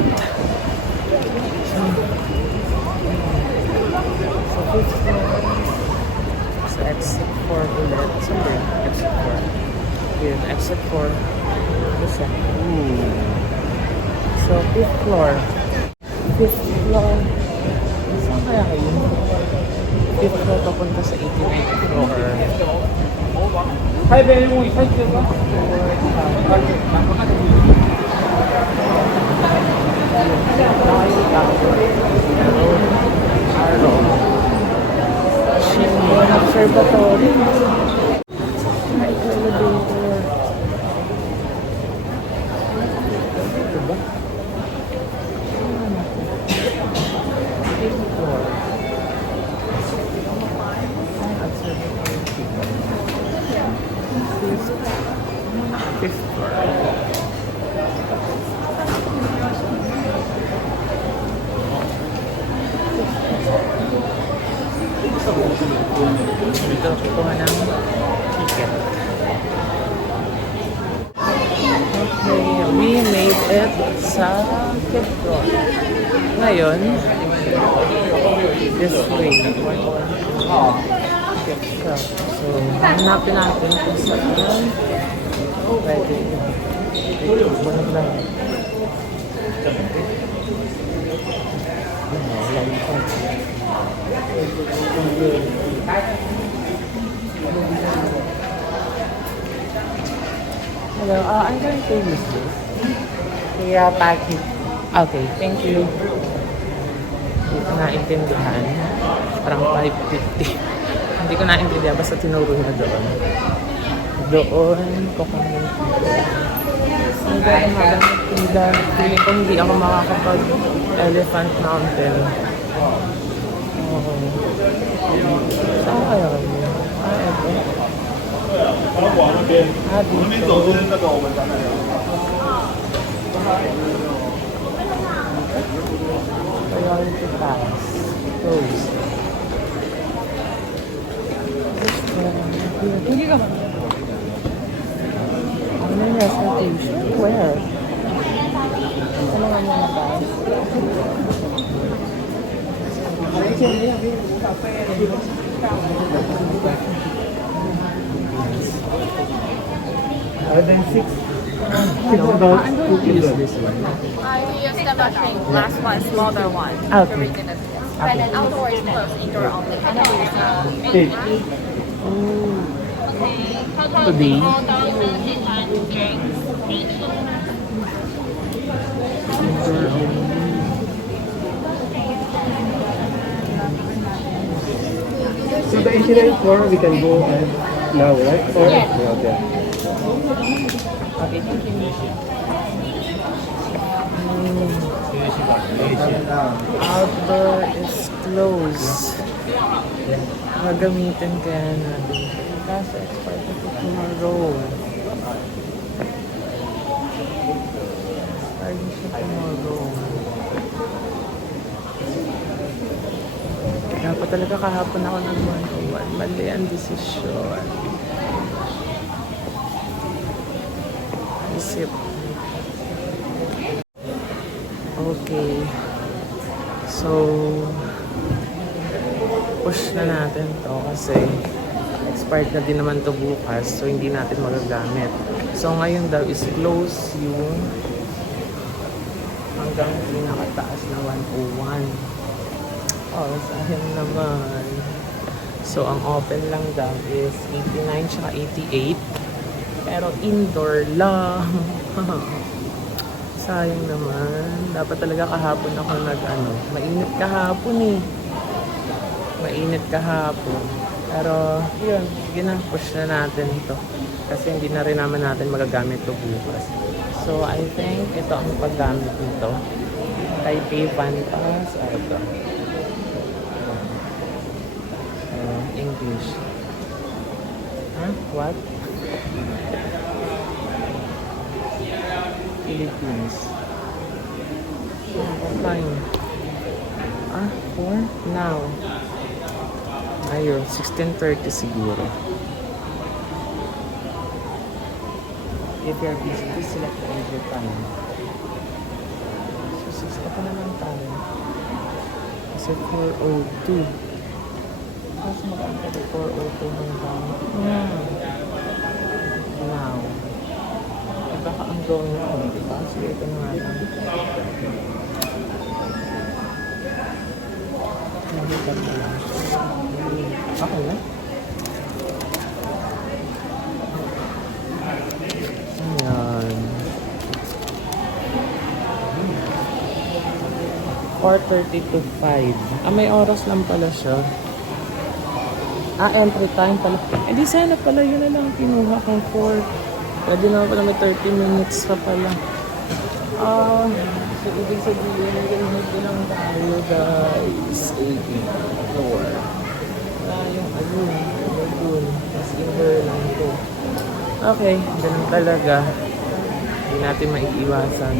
ulit. So, fifth floor. So, exit 4 ulit. Saan exit 4? Yun, exit 4. Ito siya. So, fifth floor. Fifth floor. Saan kaya kayo? Fifth floor papunta sa 89th floor. Observatory. May elevator. Diba? Fifth floor. Fifth floor. Dito kukuha ng ticket. Okay, we made it sa fifth floor. Ngayon, this way. So, hanapin natin kung saan pwede. Bunod lang. Hello, I'm going to use this. Kaya package. Okay, thank you. Hindi ko naintindihan. Parang 550. Hindi ko naintindihan. Basta tinuro na doon. Doon ko kami. Hindi ako maganda. Feeling ko hindi ako makakapag-Elephant Mountain. Saan kaya kami? Ito. Dito. Priority pass. Close. Ano yung reservation? Where? Ano nga mga pass? Other than 6. I'm going to use this one. You use the machine. Last one, smaller one. Okay. And then outdoor is closed, indoor only. Today. So the 89th floor we can go now, right? Or okay. Okay, thank you. Outdoor is closed. Gagamitin kaya natin. Kasi expert ito tomorrow. Starting siya tomorrow. Dapat talaga kahapon ako nag-101. Mali ang desisyon. Isip. Okay. So, push na natin to kasi expired na din naman to bukas. So, hindi natin magagamit. So, ngayon daw is close yung hanggang pinakataas na 101. Oh, sayang naman. So, ang open lang daw is 89 tsaka 88. Pero indoor lang. Sayang naman. Dapat talaga kahapon ako mainit kahapon eh. Mainit kahapon. Pero, yun. Sige na, push na natin ito. Kasi hindi na rin naman natin magagamit ito bukas. So, I think ito ang paggamit nito. Taipei Fan Pass. Ito. English. Huh? What? Philippines. What time? For now. Ayun, 16:30 siguro. If you're busy, please select your time. So, Ito na lang tayo. Kasi 402. Kasi mag-aantay ko 402 hanggang. Now. Baka ang going ko, diba? Sige, ito na nga lang. Nakita mo lang. Okay na? Ayan. 4:30 to 5. May oras lang pala siya. Entry time pala. Di sana pala yun na lang kinuha kong 4. Pwede naman pala may 30 minutes pa pala. So ibig sabihin, ganito lang tayo guys. 18 floor. Yung ayun. Tapos inver lang to. Okay, ganun talaga. Hindi natin maiiwasan.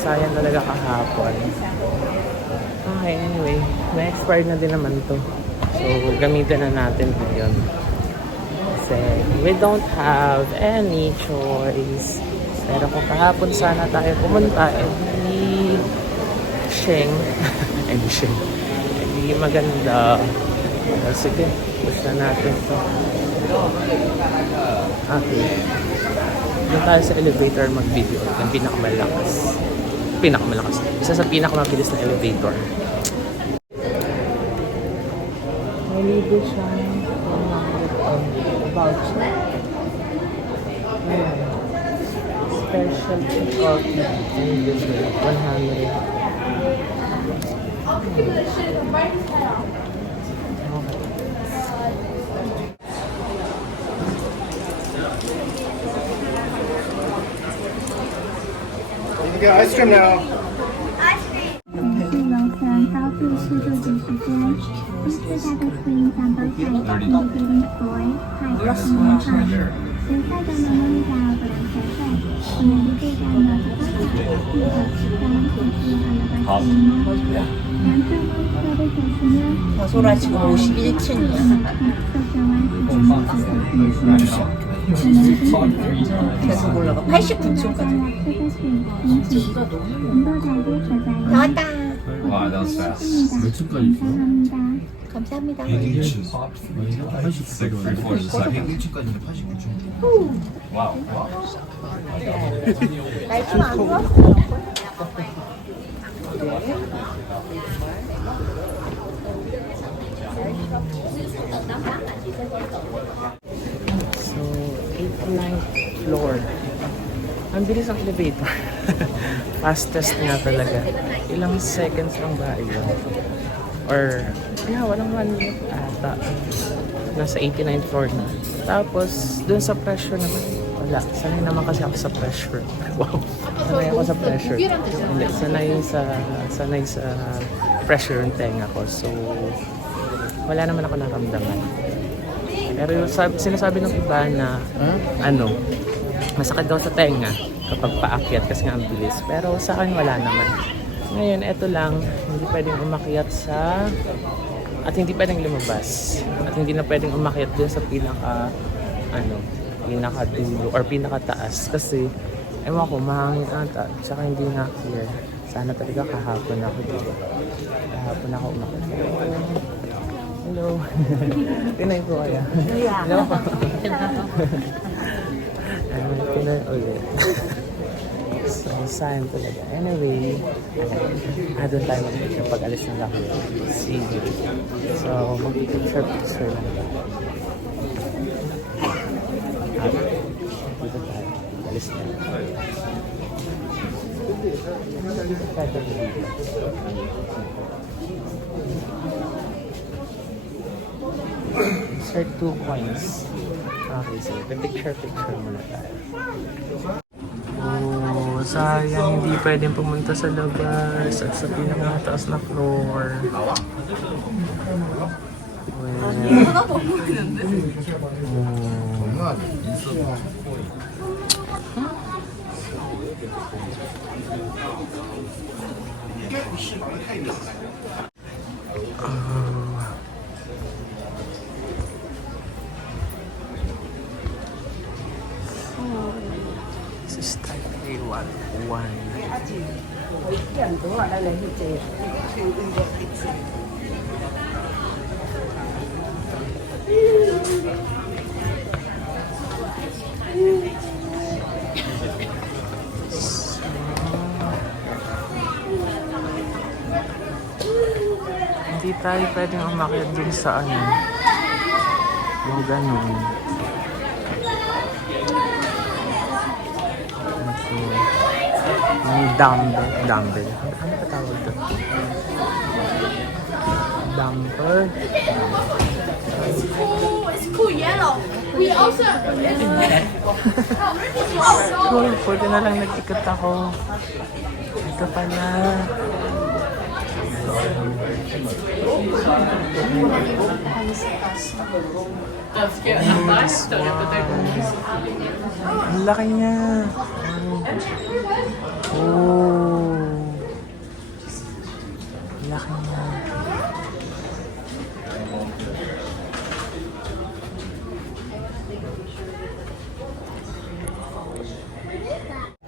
Sayang talaga kahapon. Okay, anyway. May expired na din naman to. So, gamitin na natin ngayon. Kasi we don't have any choice. Pero kung kahapon sana tayo pumunta, di Sheng. Sheng. Di maganda. Sige, push na natin to. Okay. Doon tayo sa elevator mag-video. Yung pinakamalakas. Isa sa pinakamabilis na elevator. May libre siyang voucher. Special coffee and dessert. 100. Yeah, ice cream now. 是龙泉高度湿度计时间，This screen sample type indicating soy, type of metal. Inside the memory dial the cache, indicate that multiple types of system is available. 다소라 지금 51층이야. 계속 올라가. 89층까지. 나왔다. Wow, that was fast. 몇 층까지 있어? 감사합니다. 101층. 101층까지는 89층. 와우. 날씨 안 좋아? So, 89th floor. Ang bilis ang elevator. Fastest nga talaga. Ilang seconds lang ba yun? Or, walang 1 minute ata. Nasa 89th floor na. Tapos, dun sa pressure naman, wala. Sanay naman kasi ako sa pressure. Wow. Sanay ako sa pressure. Hindi, sanay sa pressure yung tenga ko. So, wala naman ako naramdaman. Pero sinasabi ng iba na, masakit daw sa tenga kapag paakyat kasi nga ang bilis. Pero sa akin wala naman. Ngayon, eto lang, hindi pwedeng umakyat at hindi pwedeng lumabas. At hindi na pwedeng umakyat dun sa pinakadulo or pinakataas. Kasi, ewan ko, mahangin ata. Tsaka hindi na clear. Sana talaga kahapon ako dito. Kahapon ako umakyat. Hello. Pinay po kaya. Hello po. Pinay ulit. So, sayang talaga. Anyway, doon tayo mag-picture pag alis ng laki. See you. So, mag-picture lang tayo. Dito tayo. Alis na. Insert 2 coins. Okay, so picture muna tayo. Oh, sayang hindi pwedeng pumunta sa labas at sa pinakamataas na floor. This is Taipei 1. Hindi tayo pwedeng umakyat dun sa ano. Yung ganun. Ito. Yung dumbbell. Ano pa tawag doon? Dumper. It's cool yellow. We also. Cool, pwede na lang nag-ikot ako. Ito pala. Nice one. Ang laki niya. Oh. Ang laki niya.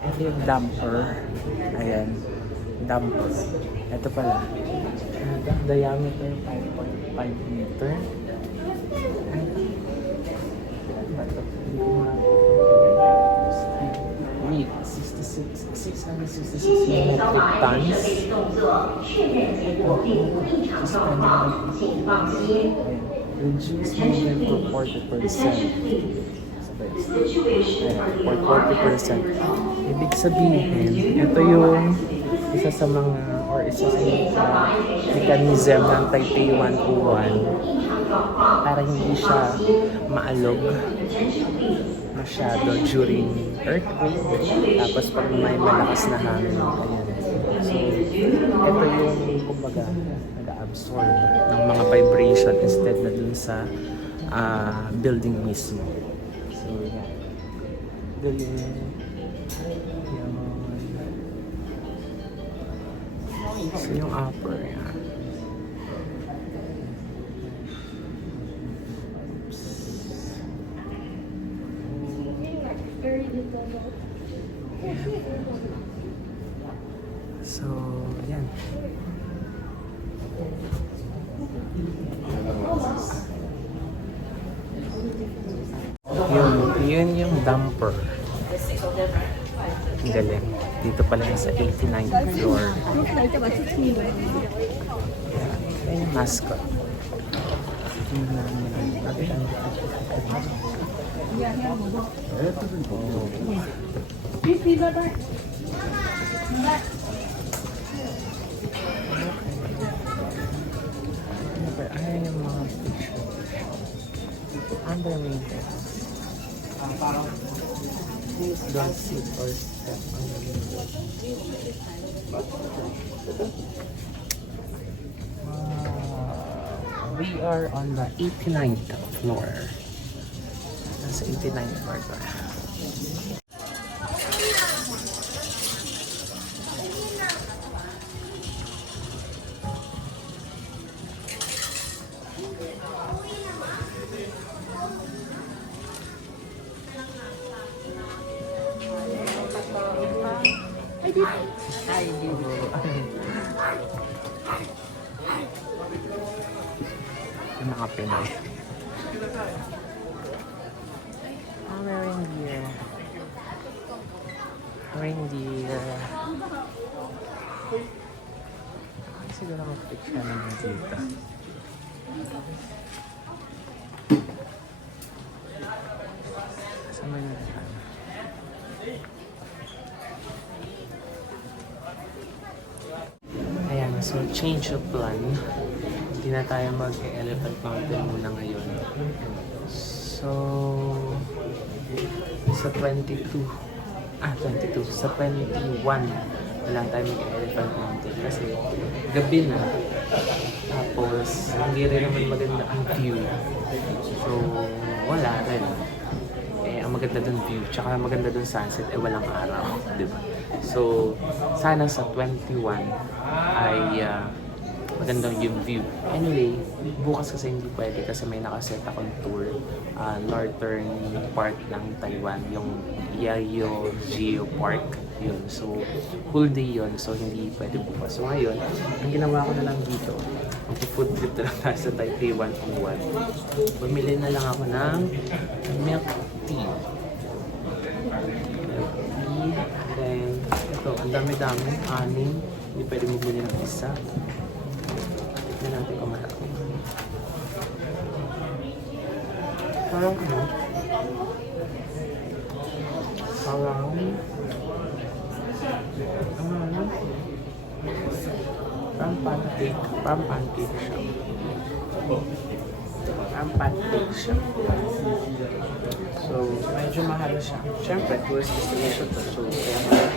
Ito yung dumper. Ayan. Dumper. Ito pala. Diameter 5.5 meter. Weight 666 metric tons. Reduce movement to 40%. For 40%. Ibig sabihin, ito yung isa sa mga mechanism ng Taipei 101 para hindi siya maalog masyado during earthquake. Tapos pag may malakas na hangin, ayan. So, ito yung kumbaga nag-absorb ng mga vibration instead na dun sa building mismo. So, yeah. Building. So, yung upper, yan. Oops. So, yan. Yun yung dumper. Ang galing. Dito pala sa 89th floor. Ayan yung mascot. Ayan yung mga picture. Under maintenance. Please don't sit or step on the window. We are on the 89th floor. Nasa 89th floor to. Yung mga Pinoy. Reindeer. Reindeer. Siguro mag-picture naman dito. Saan ba yun? Ayan, so change of plan. Hindi na tayo mag-Elephant Mountain muna ngayon. So, sa 22. Sa 21 lang tayo mag-Elephant Mountain kasi gabi na. Tapos, hindi rin naman maganda ang view. So, wala rin. Ang maganda dun view, tsaka maganda dun sunset, walang araw, di ba? So, sana sa 21 ay magandang yung view. Anyway, bukas kasi hindi pwede kasi may nakaset akong tour. Northern part ng Taiwan, yung Yayo Geo Park, yun. So, full day yun. So, hindi pwede bukas. So, ngayon, ang ginawa ko na lang dito, mag-food trip na lang tayo sa Taipei 101. Bumili na lang ako ng milk tea. Then, ito, ang dami-dami, 6. Hindi pwede magbili ng isa. Tignan natin kung marami. Parang ano? Parang pancake siya. So, medyo mahal siya. Siyempre, tourist destination to. So, kaya mahal.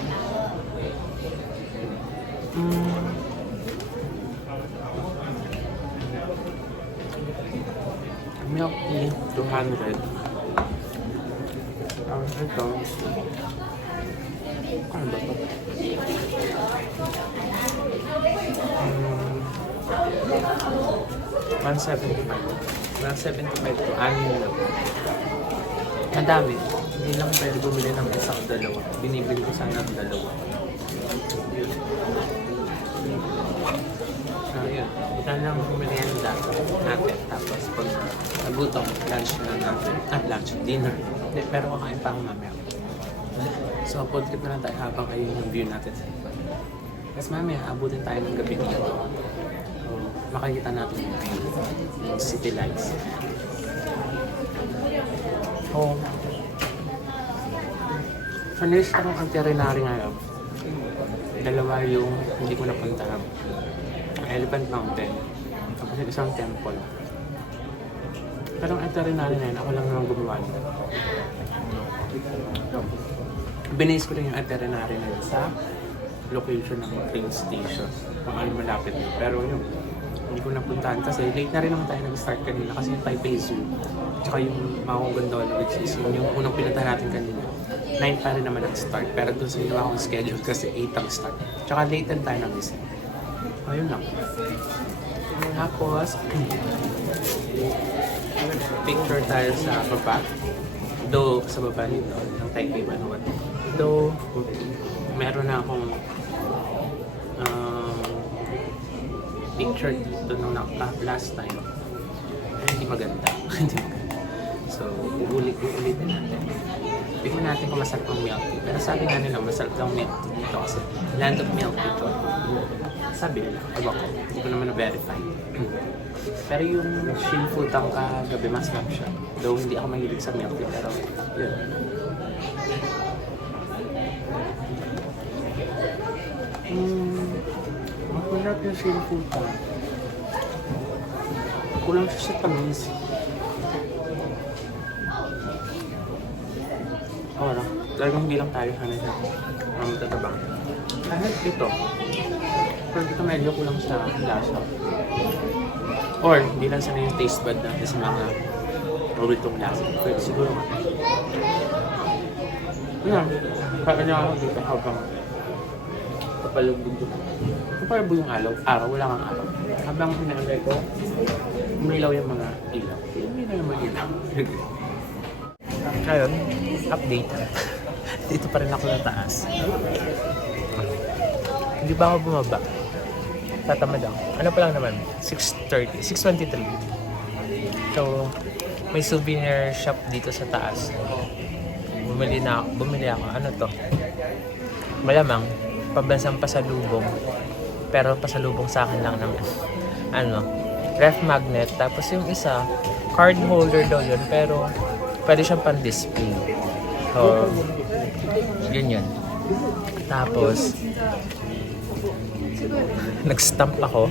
Milk tea, 200. Ito. Ano ba ito? 175 to 6 lang. Madami. Hindi lang pwede bumili ng isa o dalawa. Binibili ko sana ng dalawa. So, yun. Ito lang merienda natin. Tapos, pag nagutom, lunch na natin. Lunch, dinner. Hindi, pero kakain pa ako mamaya. So, food trip na lang tayo habang ayun yung view natin sa iba. Tapos mamaya, abutin tayo ng gabi dito. So, makikita natin yung view, yung city lights. So, finish ko ng itinerary ngayon. Dalawa yung hindi ko napuntahan. Elephant Mountain. Tapos yung isang temple. Pero ang itinerary na yun, ako lang naman gumawa nito. Binase ko lang yung itinerary na yun sa location ng train station. Kung ano malapit na. Pero yun, hindi ko napuntahan kasi late na rin naman tayo nag-start kanina kasi yung Taipei Zoo. Tsaka yung Mao Gondola, which is yung unang pinuntahan natin kanina. 9 pa rin naman nag-start. Pero dun sa ginawa kong schedule kasi 8 ang start. Tsaka late din tayo nag-isip. Ayun lang. Tapos, picture tayo sa baba. Though, sa baba nito, ng Taipei 101. Though, meron na akong picture dito nung last time. Hindi maganda. Hindi maganda. So, uulit-ulitin natin. Tingnan natin kung masarap ang milk tea. Pero sabi nga nila, masarap ang milk tea dito kasi land of milk dito. Sabi nila, ewan ko. Hindi ko naman na-verify. Pero yung seafood ang kagabi, masarap siya. Though hindi ako mahilig sa milk tea, pero yun. Masarap yung seafood pa. Kulang siya sa tamis. Wala. Talagang hindi lang tayo sana siya matatabang. Kahit ito. Pero dito medyo kulang sa lasa. Or hindi lang sana yung taste bud natin sa mga paboritong lasa. Pwede siguro nga. Yan. Kaya niya ako dito habang kapalubog dito. Kapalubog yung araw. Wala kang araw. Habang hinalay ko, umilaw yung mga ilaw. Umilaw yung mga ilaw. Ngayon, update. Dito pa rin ako na taas. Hindi ba ako bumaba? Tatamad ako. Ano pa lang naman? 6:30. 6:23. So, may souvenir shop dito sa taas. Bumili ako. Ano to? Malamang, pambansang pasalubong. Pero pasalubong sa akin lang naman. Ano? Ref magnet. Tapos yung isa, card holder daw yun. Pero, pwede siyang pan-display. So, yun. Tapos, nag-stamp ako.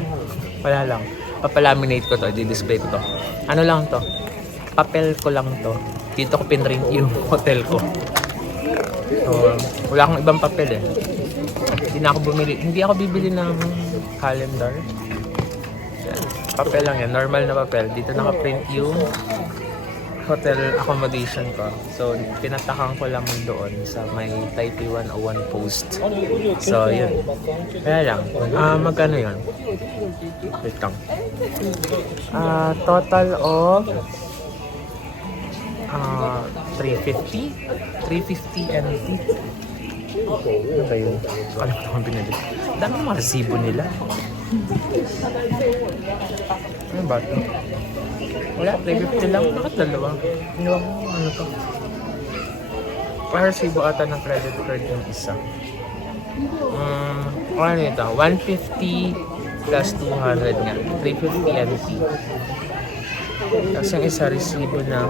Wala lang. Papalaminate ko to. I-display ko to. Ano lang to? Papel ko lang to. Dito ko pinrint yung hotel ko. So, wala akong ibang papel eh. Hindi ako bibili ng calendar. Yan. Papel lang yan. Normal na papel. Dito naka-print yung hotel accommodation ko. So, pinatakan ko lang doon sa may Taipei 101 post. So, yun. Kaya lang. Magkano yun? Wait lang. Total of 350 NT. Ano ba yun? Alam ko naman binili. Dami mga resibo nila. Ano ba ito? Wala, 350 lang. Bakit dalawa? Ano to? Para resibo ata ng credit card yung isa. Ano ito? 150 plus 200 nga. 350 NT. Tapos yung isa resibo ng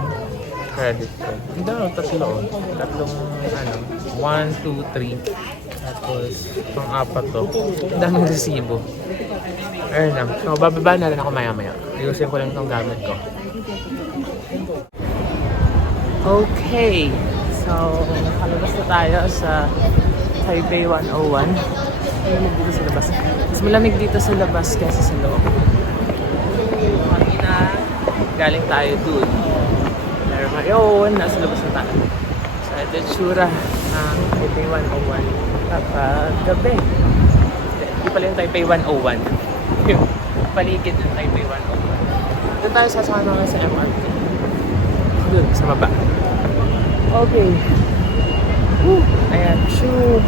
credit card. Hindi ako, tatlo. Tatlong, 1, 2, 3. Tapos, pang-apat to. Ang daming resibo. Ayun lang. So, bababa na rin ako maya-maya. Ayusin ko lang itong gamit ko. Okay. So, nakalabas na tayo sa Taipei 101. Malamig dito sa labas. Mas malamig dito sa labas kaysa sa loob. Kanina, galing tayo dun. Pero ngayon, nasa labas na tayo. So, ito yung tsura ng Taipei 101 kapag gabi. Hindi pala yung Taipei 101. Yung paligid ng Taipei 101. Doon tayo sasakay naman sa MRT. Doon, sa baba. Okay. Woo! Ayan, shoo!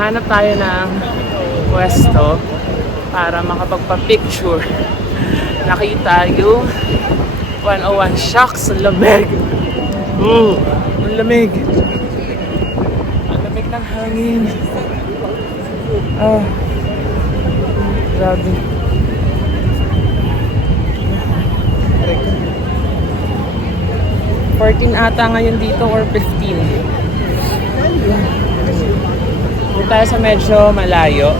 Hanap tayo ng pwesto para makapagpa-picture. Nakita yung 101. Shucks! Ang lamig! Ang lamig! Ang lamig ng hangin. Grabe. 14 ata ngayon dito or 15. Doon tayo sa medyo malayo.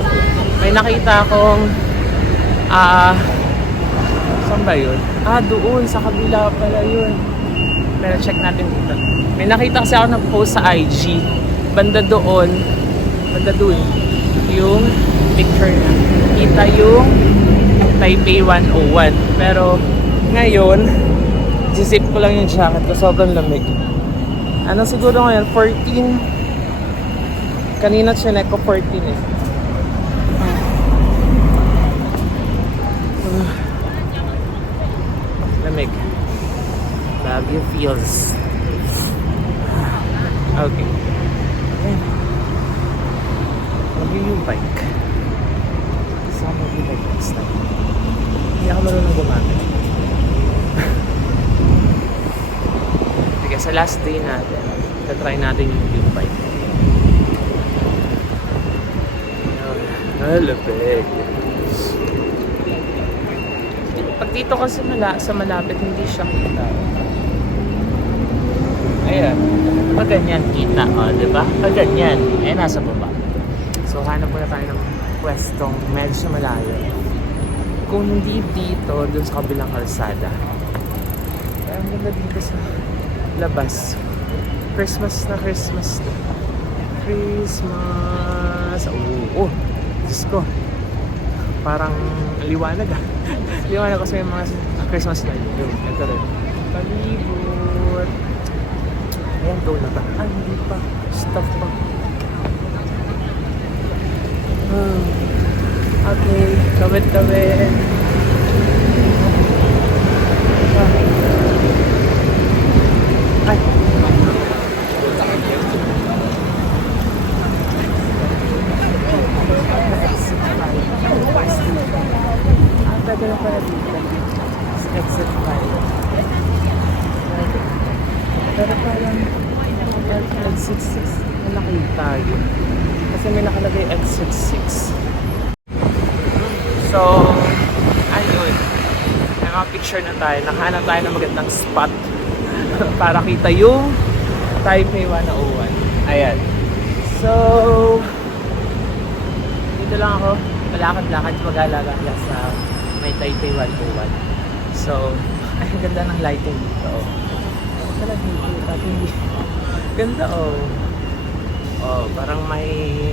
May nakita akong saan ba yun? Doon sa kabila pala yun. Pero check natin dito. May nakita kasi ako nag-post sa IG. Banda doon yung picture niya. Kita yung Taipei 101. Pero ngayon zip ko lang yung jacket ko, sobrang lamig. Ano siguro ngayon? 14. Kanina chinek ko 14 eh. Lamig. Baguio feels. Okay. Mag-U-bike. Gusto ko mag-U-bike next time. Hindi ako marunong gumamit. Sa last day natin, try natin yung U-bike. Lamig. Pag dito kasi sa malapit, hindi siya kita. Ayan. Pag ganyan kita, diba? Pag ganyan, nasa baba. So, hanap muna tayo ng pwestong medyo malayo. Kung hindi dito, dun sa kabilang kalsada. Kaya ang ganda dito sa labas. Christmas na. Christmas. Oo. Diyos ko. Parang liwanag liwanag kasi yung mga Christmas light. Ito rin. Palibot. Ayan, go na ba? Hindi pa. Stop pa. Okay. Kawit-kawit. Ay. Pwede na pala dito. Exit 5. Pero parang exit 6 na nakita yun. Kasi may nakalagay exit 6. So, ayun. May mga picture na tayo. Nakahanap tayo ng magandang spot para kita yung Taipei 101. Ayan. So, dito lang ako. Malakad-lakad mag-alaga sa may Taipei 101. So, ay, ganda ng lighting dito. Talaga dito. Ganda parang may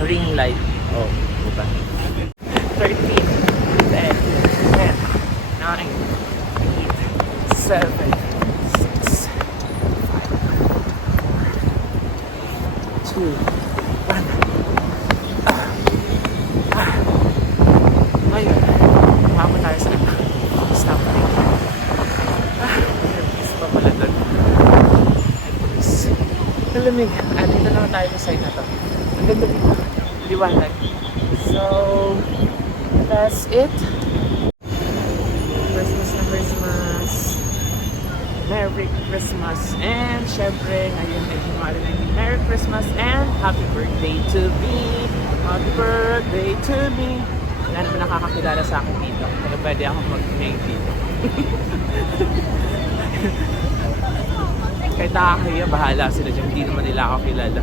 ring light. Diba? 13, 10, 10, 9, 8, 7, 6, 5, 4, 2, 1. Ngayon, umabot tayo sa stoplight. Nervous pa pala doon. Malamig. tayo sa side na to. Ang ganda dito. Liwanag. So, that's it. Christmas na Christmas. Merry Christmas. And syempre, ngayon ay January 19. Merry Christmas and Happy Birthday to me. Happy birthday to me. Wala naman nakakakilala sa akin dito. Kaya pwede akong mag-hang dito. Kahit nakakahiya, bahala sila dyan. Hindi naman nila ako kilala.